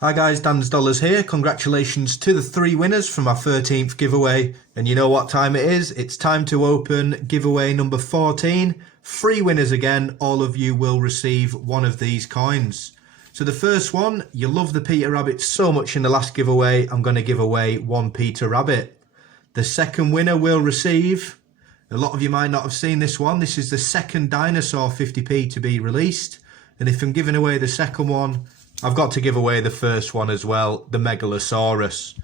Hi guys, Dan's Dollars here. Congratulations to the 3 winners from our 13th giveaway. And you know what time it is? It's time to open giveaway number 14. 3 winners again. All of you will receive one of these coins. So the first one, you love the Peter Rabbit so much in the last giveaway, I'm going to give away 1 Peter Rabbit. The second winner will receive, a lot of you might not have seen this one, this is the second Dinosaur 50p to be released. And if I'm giving away the second one, I've got to give away the first one as well, the Megalosaurus.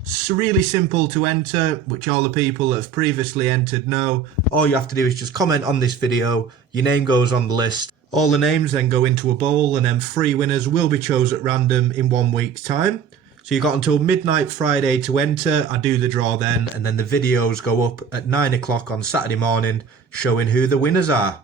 It's really simple to enter, which all the people that have previously entered know. All you have to do is just comment on this video, your name goes on the list. All the names then go into a bowl and then 3 winners will be chosen at random in 1 week's time. So you've got until midnight Friday to enter. I do the draw then, and then the videos go up at 9 o'clock on Saturday morning showing who the winners are.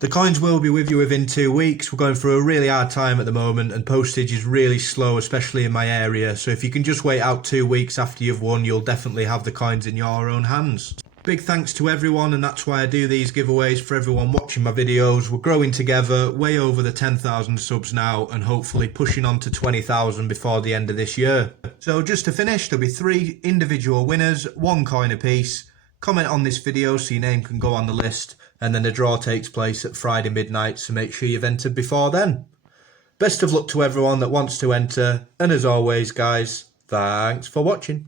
The coins will be with you within 2 weeks. We're going through a really hard time at the moment and postage is really slow, especially in my area. So if you can just wait out 2 weeks after you've won, you'll definitely have the coins in your own hands. Big thanks to everyone, and that's why I do these giveaways for everyone watching my videos. We're growing together, way over the 10,000 subs now, and hopefully pushing on to 20,000 before the end of this year. So just to finish, there'll be 3 individual winners, 1 coin apiece. Comment on this video so your name can go on the list, and then the draw takes place at Friday midnight, so make sure you've entered before then. Best of luck to everyone that wants to enter, and as always guys, thanks for watching.